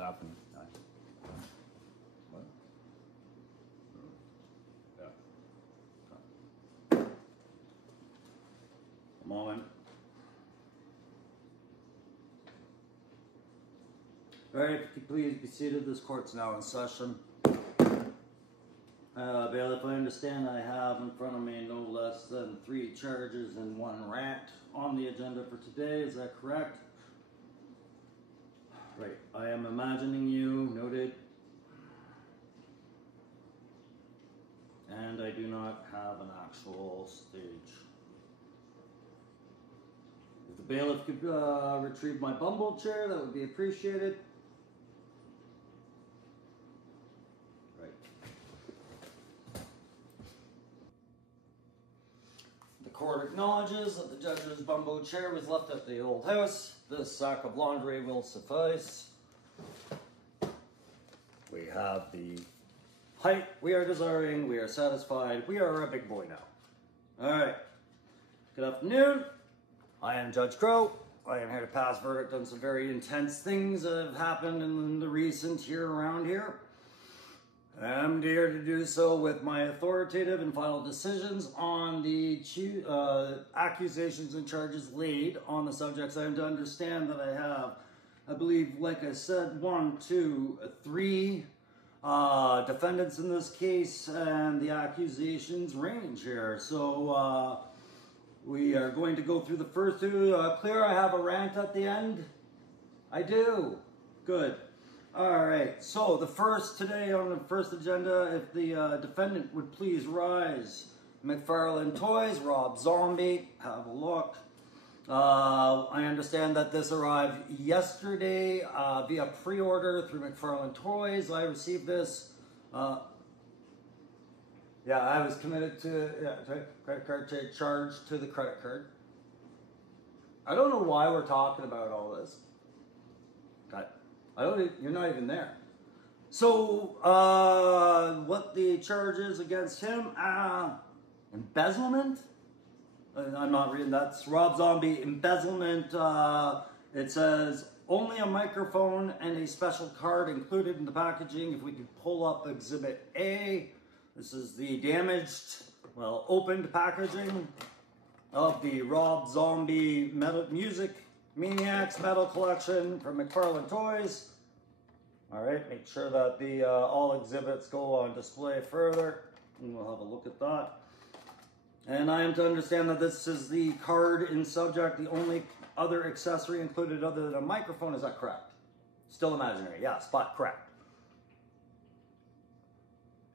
happening? What? Yeah. A moment. All right, if you could please be seated. This court's now in session. Bailiff, I understand I have in front of me no less than 3 charges and 1 rant on the agenda for today. Is that correct? Right. I am imagining you, noted. And I do not have an actual stage. If the bailiff could retrieve my bumble chair, that would be appreciated. Right. The court acknowledges that the judge's bumbo chair was left at the old house. This sack of laundry will suffice. We have the height we are desiring. We are satisfied. We are a big boy now. All right. Good afternoon. I am Judge Crow. I am here to pass verdict on some very intense things that have happened in the recent year around here. I'm here to do so with my authoritative and final decisions on the accusations and charges laid on the subjects. I am to understand that I have, I believe, like I said, 1, 2, 3 defendants in this case, and the accusations range here. So we are going to go through the first 2. Clear, I have a rant at the end? I do. Good. All right, so the first today on the first agenda, if the defendant would please rise. McFarlane Toys, Rob Zombie, have a look. I understand that this arrived yesterday via pre-order through McFarlane Toys. I received this. Yeah, I was committed to credit card charge to the credit card. I don't know why we're talking about all this. Got you're not even there. So, what the charge is against him? Embezzlement? I'm not reading. That's Rob Zombie. Embezzlement. It says only a microphone and a special card included in the packaging. If we could pull up Exhibit A. This is the damaged, well, opened packaging of the Rob Zombie Music Maniacs Metal Collection from McFarlane Toys. All right, make sure that the all exhibits go on display further, and we'll have a look at that. And I am to understand that this is the card in subject, the only other accessory included other than a microphone. Is that correct? Still imaginary, yes, but correct.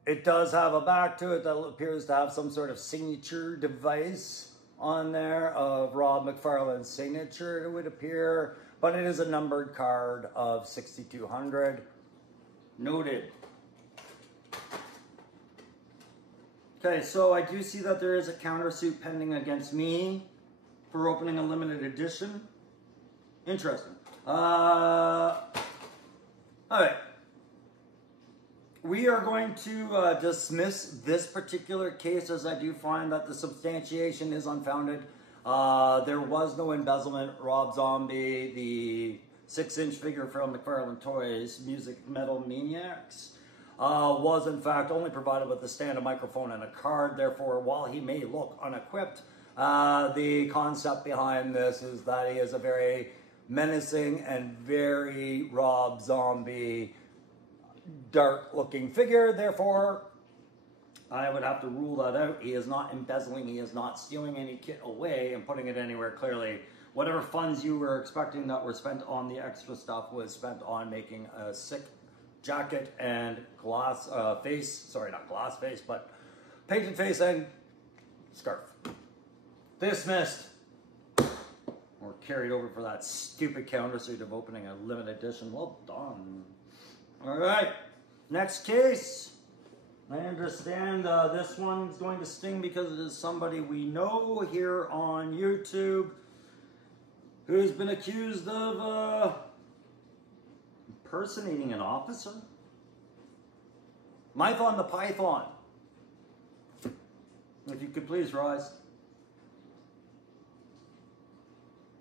It does have a back to it that appears to have some sort of signature device on there of Rob McFarlane's signature, it would appear, but it is a numbered card of 6200. Noted. Okay, so I do see that there is a countersuit pending against me for opening a limited edition. Interesting. All right. We are going to dismiss this particular case, as I do find that the substantiation is unfounded. There was no embezzlement. Rob Zombie, the 6-inch figure from McFarlane Toys, Music Metal Maniacs, was in fact only provided with a stand, a microphone, and a card. Therefore, while he may look unequipped, the concept behind this is that he is a very menacing and very Rob Zombie dark-looking figure. Therefore, I would have to rule that out. He is not embezzling. He is not stealing any kit away and putting it anywhere. Clearly, whatever funds you were expecting that were spent on the extra stuff was spent on making a sick jacket and glass face. Sorry, not glass face, but painted face and scarf. Dismissed. Or carried over for that stupid countersuit of opening a limited edition. Well done. All right, next case. I understand this one's going to sting because it is somebody we know here on YouTube who's been accused of impersonating an officer. Mython the Python. If you could please rise.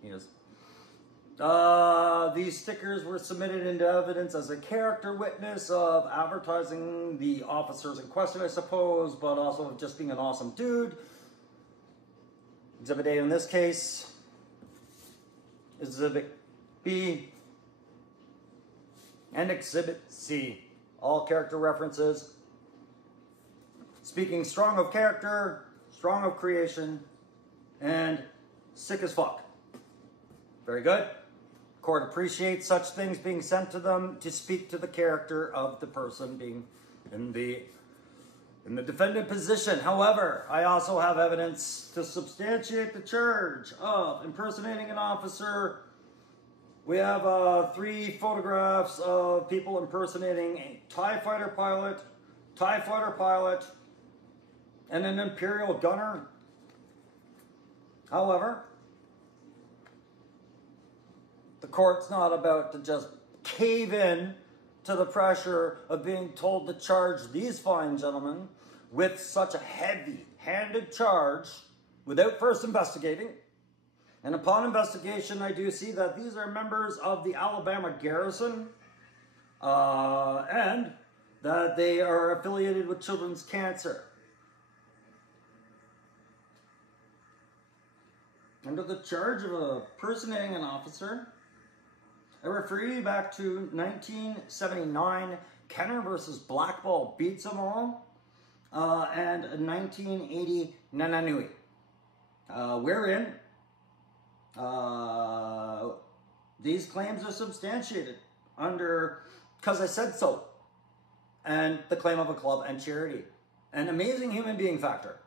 Yes. These stickers were submitted into evidence as a character witness of advertising the officers in question, I suppose, but also of just being an awesome dude. Exhibit A in this case, Exhibit B, and Exhibit C. All character references. Speaking strong of character, strong of creation, and sick as fuck. Very good. Court appreciates such things being sent to them to speak to the character of the person being in the defendant position. However, I also have evidence to substantiate the charge of impersonating an officer. We have 3 photographs of people impersonating a TIE fighter pilot, and an Imperial gunner. However, the court's not about to just cave in to the pressure of being told to charge these fine gentlemen with such a heavy-handed charge without first investigating. And upon investigation, I do see that these are members of the Alabama Garrison, and that they are affiliated with Children's Cancer. Under the charge of impersonating an officer, I refer you back to 1979, Kenner versus Blackball beats them all, and 1980, Nananui, wherein these claims are substantiated under "Cause I Said So" and the claim of a club and charity. An amazing human being factor.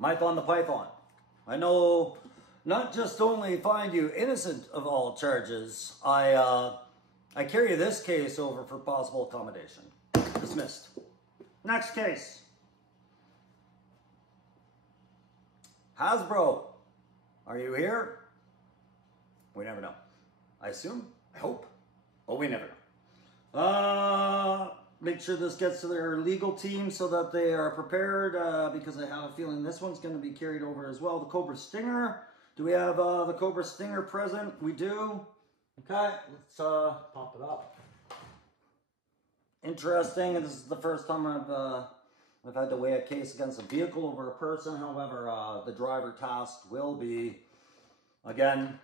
Mython the Python. I know not just only find you innocent of all charges, I carry this case over for possible accommodation. Dismissed. Next case. Hasbro, are you here? We never know. I assume, I hope, but we never know. Make sure this gets to their legal team so that they are prepared, because I have a feeling this one's going to be carried over as well. The Cobra Stinger. Do we have the Cobra Stinger present? We do. Okay, let's pop it up. Interesting, and this is the first time I've had to weigh a case against a vehicle over a person. However, the driver tasked will be, again,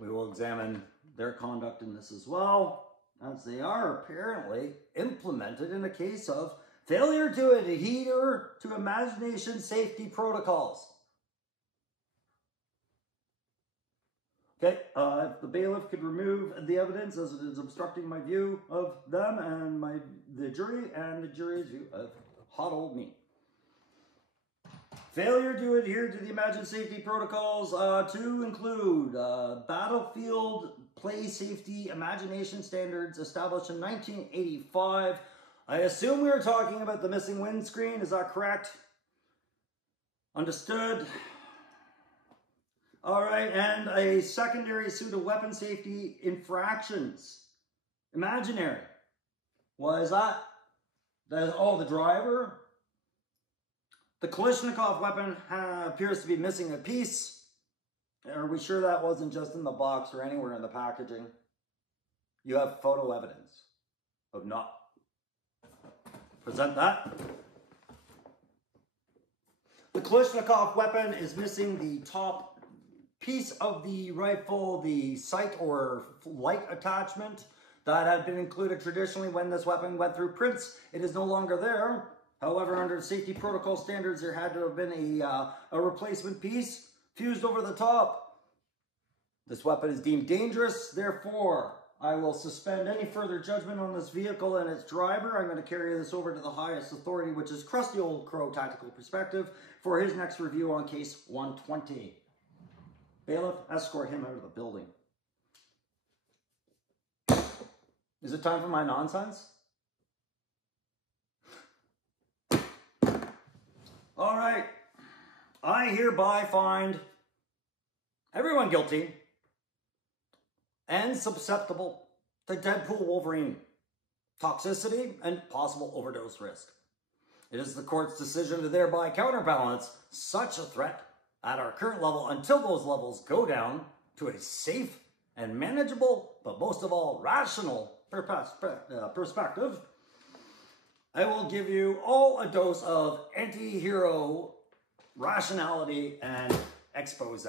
we will examine their conduct in this as well, as they are apparently implemented in a case of failure to adhere to imagination safety protocols. Okay, if the bailiff could remove the evidence as it is obstructing my view of them and the jury and the jury's view of hot old me. Failure to adhere to the imagined safety protocols to include battlefield play safety imagination standards established in 1985. I assume we were talking about the missing windscreen, is that correct? Understood. All right, and a secondary suit of weapon safety infractions. Imaginary. What is that? Oh, the driver? The Kalashnikov weapon appears to be missing a piece. Are we sure that wasn't just in the box or anywhere in the packaging? You have photo evidence of not. Present that. The Kalashnikov weapon is missing the top piece of the rifle, the sight or light attachment that had been included traditionally when this weapon went through prints. It is no longer there. However, under safety protocol standards, there had to have been a replacement piece fused over the top. This weapon is deemed dangerous. Therefore, I will suspend any further judgment on this vehicle and its driver. I'm going to carry this over to the highest authority, which is Crusty Old Crow Tactical Perspective, for his next review on case 120. Bailiff, escort him out of the building. Is it time for my nonsense? All right. I hereby find everyone guilty and susceptible to Deadpool Wolverine toxicity and possible overdose risk. It is the court's decision to thereby counterbalance such a threat at our current level until those levels go down to a safe and manageable, but most of all, rational perspective, I will give you all a dose of anti-hero rationality and expose.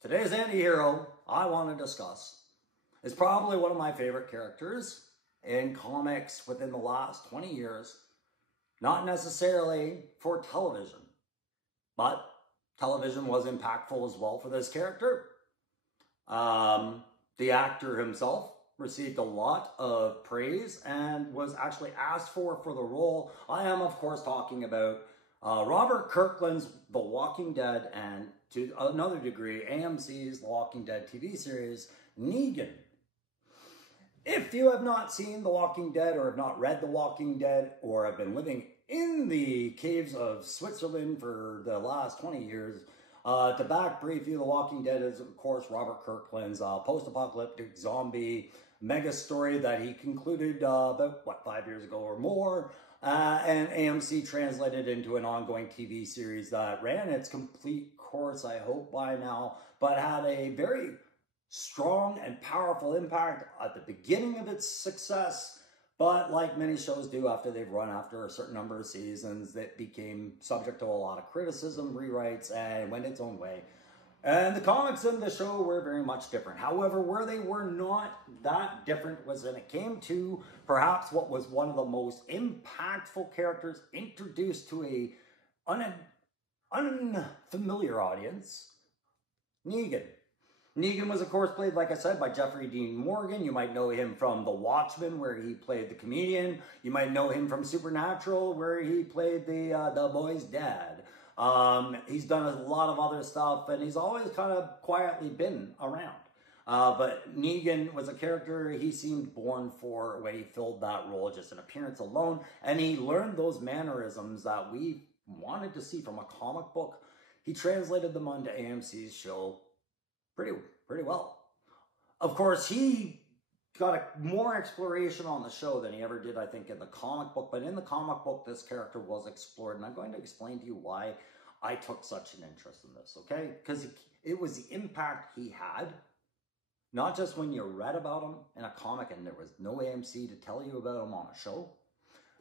Today's anti-hero I want to discuss is probably one of my favorite characters in comics within the last 20 years. Not necessarily for television, but television was impactful as well for this character. The actor himself received a lot of praise and was actually asked for the role. I am, of course, talking about Robert Kirkland's The Walking Dead, and to another degree, AMC's The Walking Dead TV series, Negan. If you have not seen The Walking Dead, or have not read The Walking Dead, or have been living in the caves of Switzerland for the last 20 years, to back brief you, The Walking Dead is, of course, Robert Kirkland's post-apocalyptic zombie mega story that he concluded about, 5 years ago or more, and AMC translated into an ongoing TV series that ran its complete course, I hope by now, but had a very strong and powerful impact at the beginning of its success, but like many shows do after they've run after a certain number of seasons, that became subject to a lot of criticism, rewrites, and went its own way. And the comics in the show were very much different. However, where they were not that different was when it came to perhaps what was one of the most impactful characters introduced to a unfamiliar audience, Negan. Negan was, of course, played, like I said, by Jeffrey Dean Morgan. You might know him from The Watchmen, where he played the comedian. You might know him from Supernatural, where he played the boy's dad. He's done a lot of other stuff, and he's always kind of quietly been around. But Negan was a character he seemed born for when he filled that role, just an appearance alone. And he learned those mannerisms that we wanted to see from a comic book. He translated them onto AMC's show pretty well. Of course, he got more exploration on the show than he ever did, I think, in the comic book. But in the comic book, this character was explored, and I'm going to explain to you why I took such an interest in this, okay? Because it was the impact he had, not just when you read about him in a comic and there was no AMC to tell you about him on a show,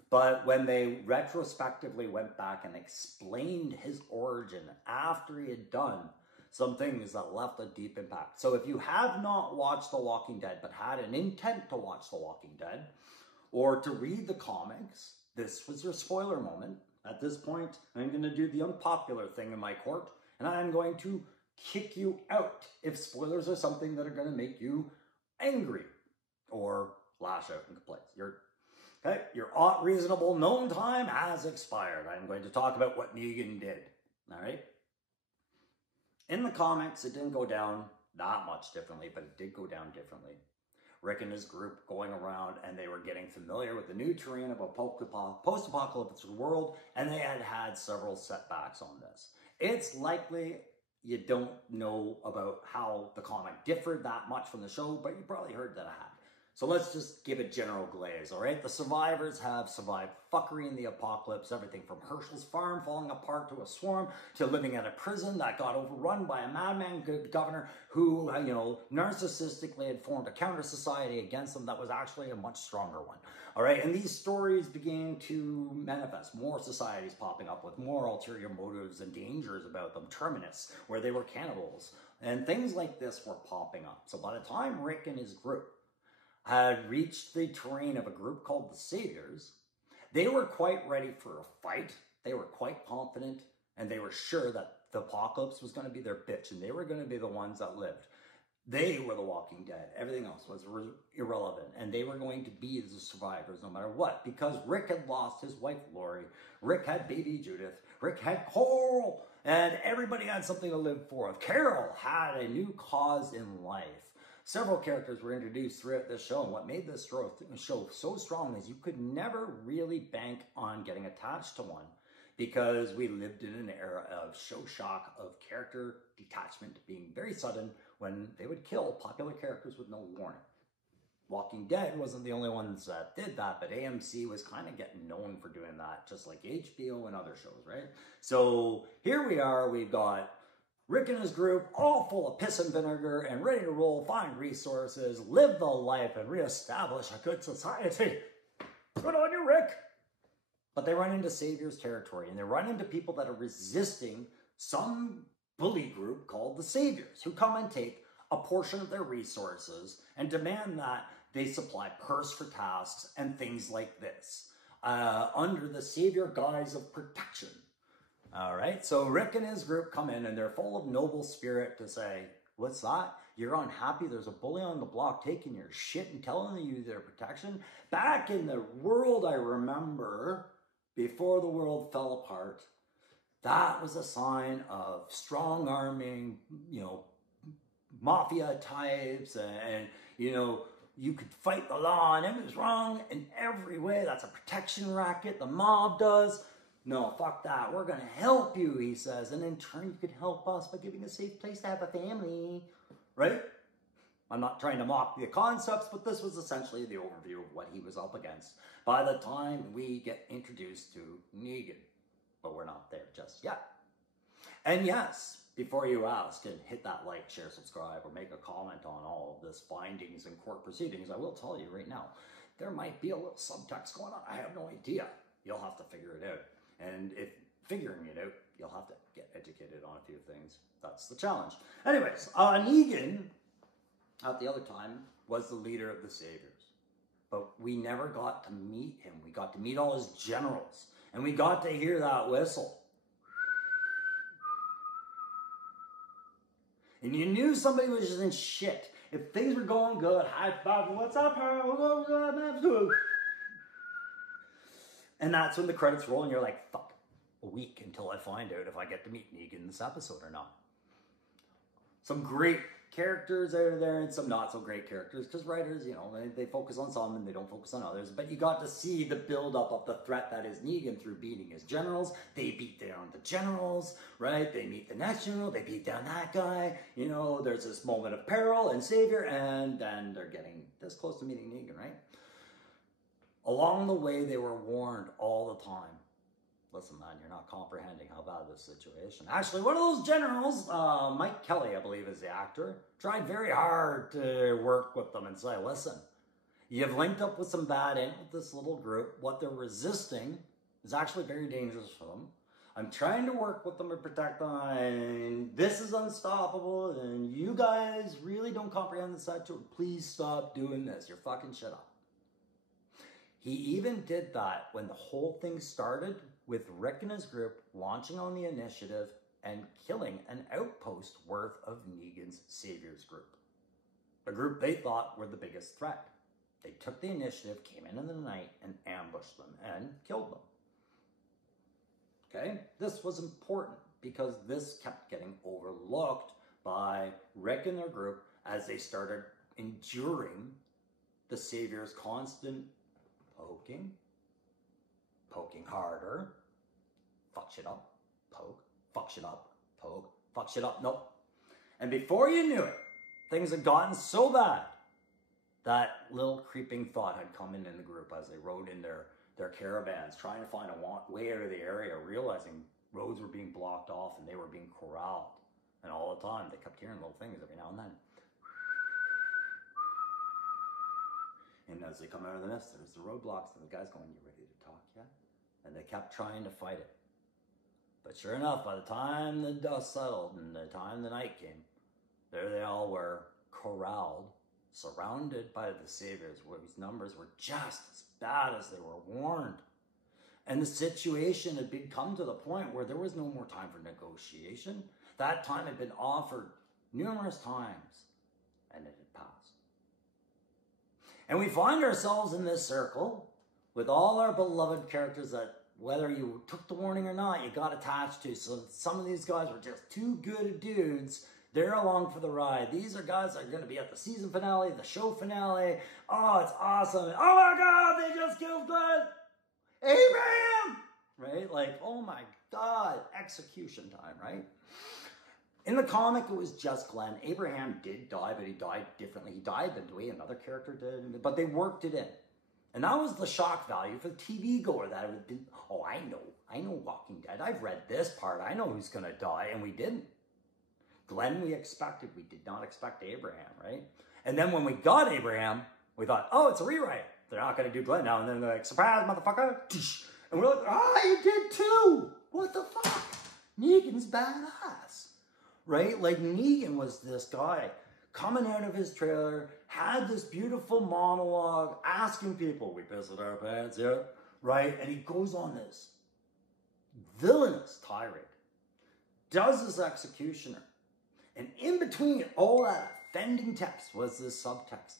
but when they retrospectively went back and explained his origin after he had done some things that left a deep impact. So if you have not watched The Walking Dead, but had an intent to watch The Walking Dead, or to read the comics, this was your spoiler moment. At this point, I'm going to do the unpopular thing in my court, and I'm going to kick you out if spoilers are something that are going to make you angry or lash out in complaints. Your reasonable known time has expired. I'm going to talk about what Negan did. All right? In the comics, it didn't go down that much differently, but it did go down differently. Rick and his group going around, and they were getting familiar with the new terrain of a post-apocalyptic world, and they had several setbacks on this. It's likely you don't know about how the comic differed that much from the show, but you probably heard that it had. So let's just give a general glaze, all right? The survivors have survived fuckery in the apocalypse, everything from Herschel's farm falling apart to a swarm, to living in a prison that got overrun by a madman governor who, narcissistically had formed a counter-society against them that was actually a much stronger one, all right? And these stories began to manifest. More societies popping up with more ulterior motives and dangers about them. Terminus, where they were cannibals. And things like this were popping up. So by the time Rick and his group had reached the terrain of a group called the Saviors, they were quite ready for a fight. They were quite confident, and they were sure that the apocalypse was going to be their bitch, and they were going to be the ones that lived. They were the Walking Dead. Everything else was irrelevant, and they were going to be the survivors no matter what, because Rick had lost his wife, Lori. Rick had baby Judith. Rick had Coral, and everybody had something to live for. Carol had a new cause in life. Several characters were introduced throughout this show, and what made this show so strong is you could never really bank on getting attached to one, because we lived in an era of show shock, of character detachment being very sudden when they would kill popular characters with no warning. Walking Dead wasn't the only ones that did that, but AMC was kind of getting known for doing that, just like HBO and other shows, right? So here we are, we've got Rick and his group, all full of piss and vinegar and ready to roll, find resources, live the life, and reestablish a good society. Good on you, Rick. But they run into Savior's territory, and they run into people that are resisting some bully group called the Saviors, who come and take a portion of their resources and demand that they supply purse for tasks and things like this, under the Savior guise of protection. All right, so Rick and his group come in and they're full of noble spirit to say, what's that? You're unhappy? There's a bully on the block taking your shit and telling you their protection? Back in the world, I remember, before the world fell apart, that was a sign of strong arming, mafia types, and you could fight the law and it was wrong in every way. That's a protection racket the mob does. No, fuck that. We're going to help you, he says. And in turn, you could help us by giving a safe place to have a family. Right? I'm not trying to mock the concepts, but this was essentially the overview of what he was up against by the time we get introduced to Negan. But we're not there just yet. And yes, before you ask and hit that like, share, subscribe, or make a comment on all of this findings and court proceedings, I will tell you right now, there might be a little subtext going on. I have no idea. You'll have to figure it out. And if figuring it out, you'll have to get educated on a few things. That's the challenge. Anyways, Negan, at the other time, was the leader of the Saviors. But we never got to meet him. We got to meet all his generals. And we got to hear that whistle. And you knew somebody was just in shit. If things were going good, high five, what's up, Harold? And that's when the credits roll and you're like, fuck, a week until I find out if I get to meet Negan in this episode or not. Some great characters out of there and some not so great characters, because writers, they focus on some and they don't focus on others. But you got to see the build-up of the threat that is Negan through beating his generals. They beat down the generals, right? They meet the next general, they beat down that guy. There's this moment of peril and savior, and then they're getting this close to meeting Negan, right? Along the way, they were warned all the time. Listen, man, you're not comprehending how bad this situation. Actually, one of those generals, Mike Kelly, I believe is the actor, tried very hard to work with them and say, listen, you've linked up with some bad ink with this little group. What they're resisting is actually very dangerous for them. I'm trying to work with them and protect them, and this is unstoppable, and you guys really don't comprehend the situation. Please stop doing this. You're fucking shit up. He even did that when the whole thing started with Rick and his group launching on the initiative and killing an outpost worth of Negan's Saviors group. A group they thought were the biggest threat. They took the initiative, came in the night, and ambushed them and killed them. Okay? This was important because this kept getting overlooked by Rick and their group as they started enduring the Saviors' constant poking harder, fuck shit up, poke, fuck shit up, poke, fuck shit up, nope. And before you knew it, things had gotten so bad that little creeping thought had come in the group as they rode in their caravans, trying to find a way out of the area, realizing roads were being blocked off and they were being corralled. And all the time, they kept hearing little things every now and then. And as they come out of the mist, there's the roadblocks, and the guy's going, you ready to talk yet? And they kept trying to fight it. But sure enough, by the time the dust settled and the time the night came, there they all were, corralled, surrounded by the Saviors, whose numbers were just as bad as they were warned. And the situation had come to the point where there was no more time for negotiation. That time had been offered numerous times, and it had passed. And we find ourselves in this circle with all our beloved characters that, whether you took the warning or not, you got attached to. So some of these guys were just too good dudes. They're along for the ride. These are guys that are going to be at the season finale, the show finale. Oh, it's awesome. Oh my God, they just killed Glenn. Abraham! Right? Like, oh my God, execution time, right? In the comic, it was just Glenn. Abraham did die, but he died differently. He died the way another character did, but they worked it in. And that was the shock value for the TV goer that it would be, oh, I know Walking Dead. I've read this part. I know who's going to die, and we didn't. Glenn we expected. We did not expect Abraham, right? And then when we got Abraham, we thought, oh, it's a rewrite. They're not going to do Glenn now. And then they're like, surprise, motherfucker. And we're like, ah, you did too. What the fuck? Negan's badass, right? Like Negan was this guy coming out of his trailer, had this beautiful monologue, asking people, we pissed our pants yet? Right? And he goes on this villainous tirade, does this executioner. And in between all that offending text was this subtext.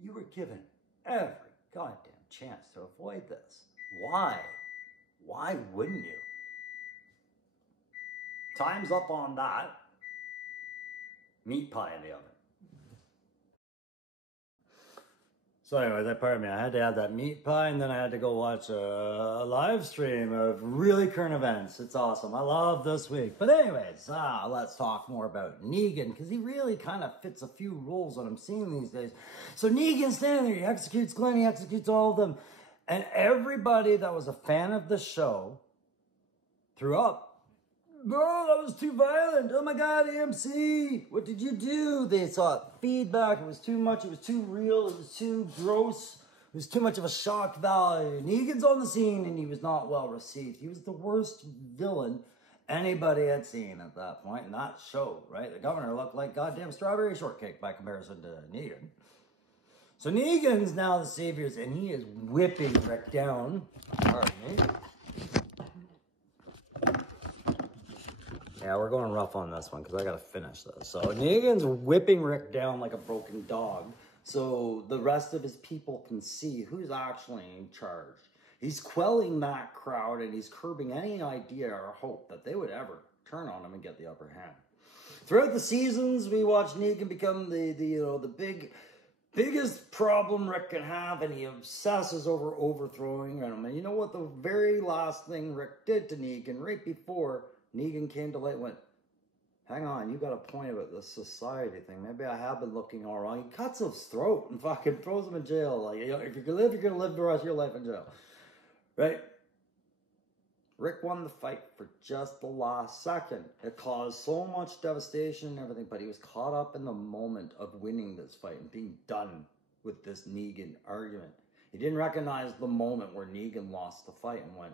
You were given every goddamn chance to avoid this. Why? Why wouldn't you? Time's up on that. Meat pie in the oven. So anyways, pardon me, I had to have that meat pie and then I had to go watch a live stream of really current events. It's awesome. I love this week. But anyways, let's talk more about Negan because he really kind of fits a few roles that I'm seeing these days. So Negan's standing there, he executes Glenn, he executes all of them. And everybody that was a fan of the show threw up. Bro, that was too violent. Oh my God, AMC, what did you do? They saw feedback. It was too much. It was too real. It was too gross. It was too much of a shock value. Negan's on the scene and he was not well received. He was the worst villain anybody had seen at that point in that show, right? The governor looked like goddamn strawberry shortcake by comparison to Negan. So Negan's now the savior and he is whipping Rick down. Pardon me. Yeah, we're going rough on this one because I got to finish this. So Negan's whipping Rick down like a broken dog so the rest of his people can see who's actually in charge. He's quelling that crowd and he's curbing any idea or hope that they would ever turn on him and get the upper hand. Throughout the seasons, we watch Negan become the biggest problem Rick can have, and he obsesses over overthrowing him. And you know what? The very last thing Rick did to Negan right before Negan came to light and went, hang on, you got a point about this society thing. Maybe I have been looking all wrong. He cuts his throat and fucking throws him in jail. Like, if you're going to live the rest of your life in jail. Right? Rick won the fight for just the last second. It caused so much devastation and everything, but he was caught up in the moment of winning this fight and being done with this Negan argument. He didn't recognize the moment where Negan lost the fight and went,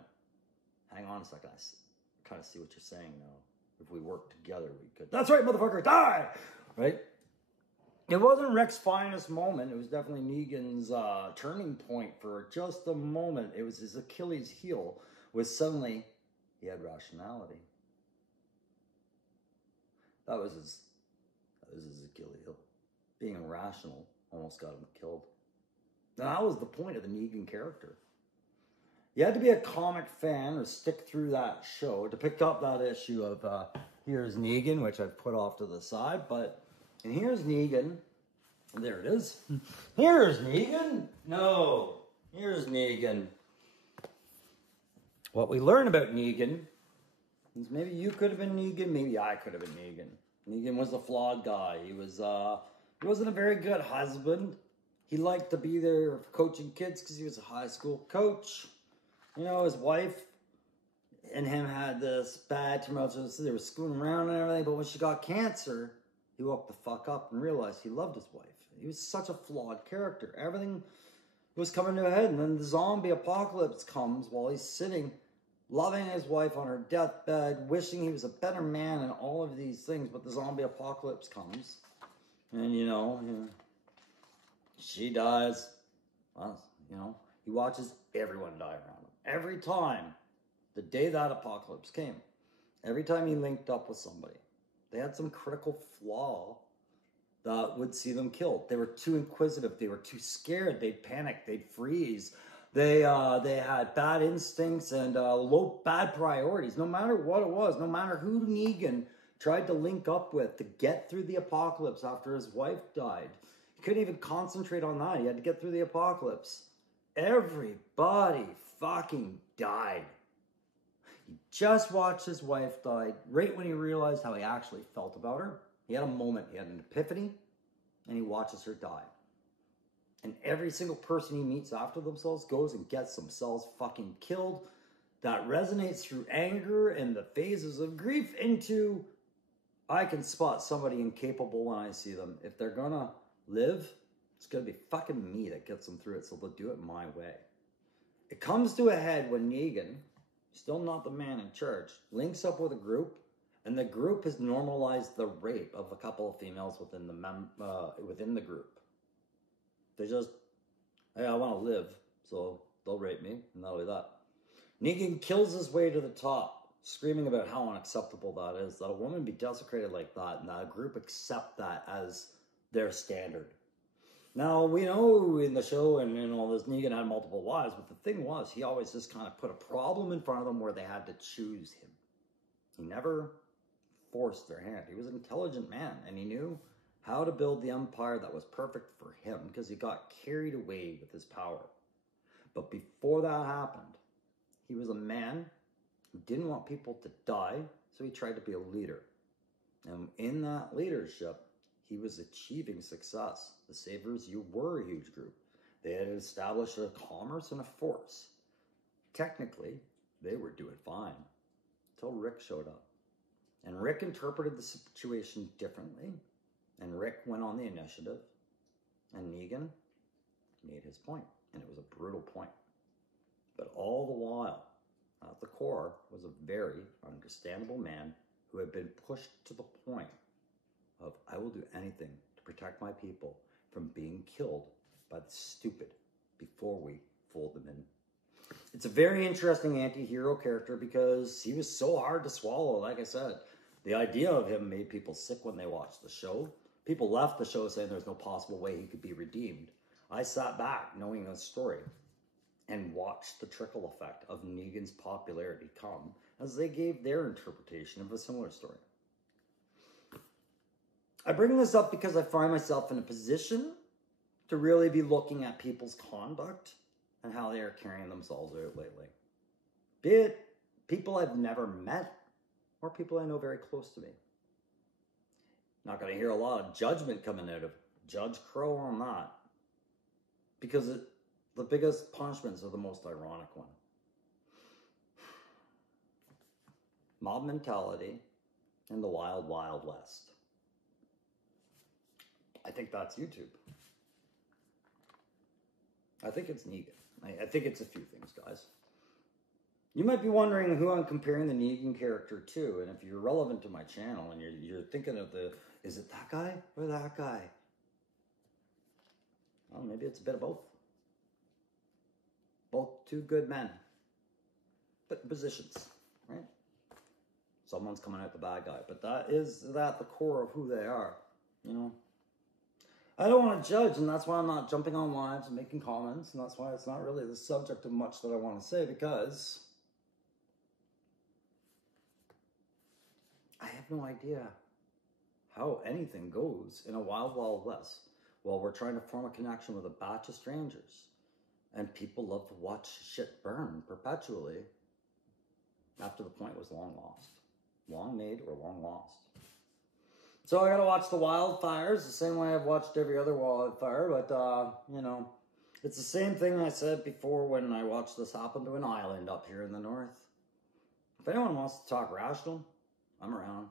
hang on a second, I kind of see what you're saying now. If we work together, we could. That's right, motherfucker, die! Right? It wasn't Rick's finest moment. It was definitely Negan's turning point for just a moment. It was his Achilles heel, was suddenly he had rationality. That was his Achilles heel. Being rational almost got him killed. And that was the point of the Negan character. You had to be a comic fan or stick through that show to pick up that issue of Here's Negan, which I've put off to the side. And here's Negan. There it is. Here's Negan. No. Here's Negan. What we learn about Negan is maybe you could have been Negan, maybe I could have been Negan. Negan was a flawed guy. He wasn't a very good husband. He liked to be there coaching kids because he was a high school coach. You know, his wife and him had this bad tumultuous, they were screwing around and everything, but when she got cancer, he woke the fuck up and realized he loved his wife. He was such a flawed character. Everything was coming to a head, and then the zombie apocalypse comes while he's sitting, loving his wife on her deathbed, wishing he was a better man and all of these things, but the zombie apocalypse comes, and she dies. Well, he watches everyone die around him. Every time, the day that apocalypse came, every time he linked up with somebody, they had some critical flaw that would see them killed. They were too inquisitive. They were too scared. They'd panic. They'd freeze. They had bad instincts and bad priorities. No matter what it was, no matter who Negan tried to link up with to get through the apocalypse after his wife died, he couldn't even concentrate on that. He had to get through the apocalypse. Everybody fucking died. He just watched his wife die right when he realized how he actually felt about her. He had a moment, he had an epiphany, and he watches her die. And every single person he meets after themselves goes and gets themselves fucking killed. That resonates through anger and the phases of grief into I can spot somebody incapable when I see them. If they're gonna live, it's gonna be fucking me that gets them through it, so they'll do it my way. It comes to a head when Negan, still not the man in charge, links up with a group, and the group has normalized the rape of a couple of females within the group. They just, hey, I want to live, so they'll rape me, and that'll be that. Negan kills his way to the top, screaming about how unacceptable that is, that a woman be desecrated like that, and that a group accept that as their standard. Now, we know in the show and in all this, Negan had multiple wives, but the thing was, he always just kind of put a problem in front of them where they had to choose him. He never forced their hand. He was an intelligent man, and he knew how to build the empire that was perfect for him, because he got carried away with his power. But before that happened, he was a man who didn't want people to die, so he tried to be a leader. And in that leadership, he was achieving success. The Savers, you were a huge group. They had established a commerce and a force. Technically, they were doing fine until Rick showed up. And Rick interpreted the situation differently. And Rick went on the initiative. And Negan made his point. And it was a brutal point. But all the while, at the core, was a very understandable man who had been pushed to the point of, I will do anything to protect my people from being killed by the stupid before we fold them in. It's a very interesting anti-hero character because he was so hard to swallow. Like I said, the idea of him made people sick when they watched the show. People left the show saying there's no possible way he could be redeemed. I sat back knowing the story and watched the trickle effect of Negan's popularity come as they gave their interpretation of a similar story. I bring this up because I find myself in a position to really be looking at people's conduct and how they are carrying themselves out lately. Be it people I've never met or people I know very close to me. Not going to hear a lot of judgment coming out of Judge Crow on that, because the biggest punishments are the most ironic one. Mob mentality and the wild, wild west. I think that's YouTube. I think it's Negan. I think it's a few things, guys. You might be wondering who I'm comparing the Negan character to, and if you're relevant to my channel and you're thinking of is it that guy or that guy? Well, maybe it's a bit of both. Both two good men, but positions, right? Someone's coming out the bad guy, but that is at the core of who they are, you know? I don't want to judge, and that's why I'm not jumping on lives and making comments, and that's why it's not really the subject of much that I want to say, because I have no idea how anything goes in a wild, wild west while we're trying to form a connection with a batch of strangers, and people love to watch shit burn perpetually after the point was long lost. Long made or long lost. So I gotta watch the wildfires the same way I've watched every other wildfire, but, you know, it's the same thing I said before when I watched this happen to an island up here in the north. If anyone wants to talk rational, I'm around.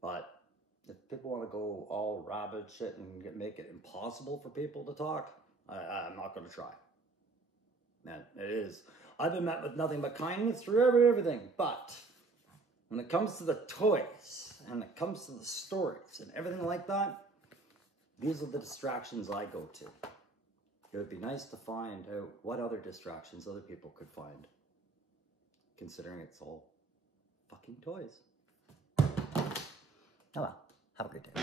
But if people want to go all rabid shit and make it impossible for people to talk, I'm not going to try. Man, it is. I've been met with nothing but kindness through everything, but when it comes to the toys, and it comes to the stories, and everything like that, these are the distractions I go to. It would be nice to find out what other distractions other people could find, considering it's all fucking toys. Oh well, have a great day.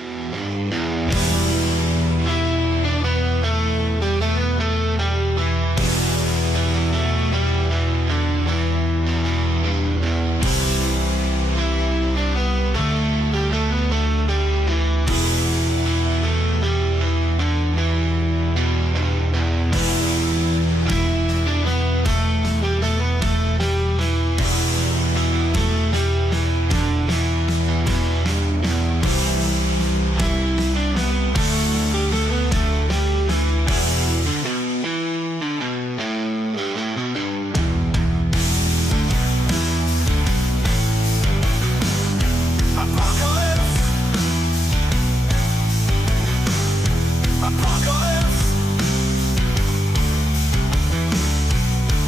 Apocalypse.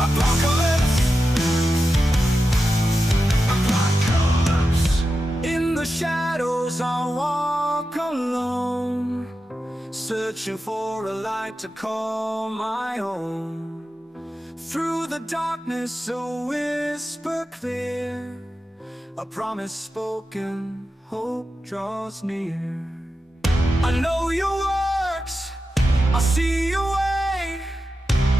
Apocalypse. Apocalypse. In the shadows I walk alone, searching for a light to call my own. Through the darkness a whisper clear, a promise spoken, hope draws near. I know your works, I see your way.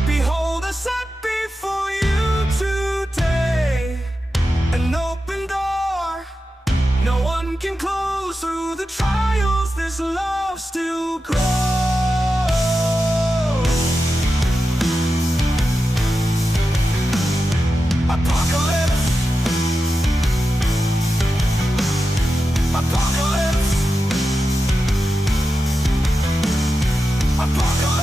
Behold, I set before you today an open door no one can close. Through the trials this love still grows. Apocalypse. Apocalypse. Apocalypse.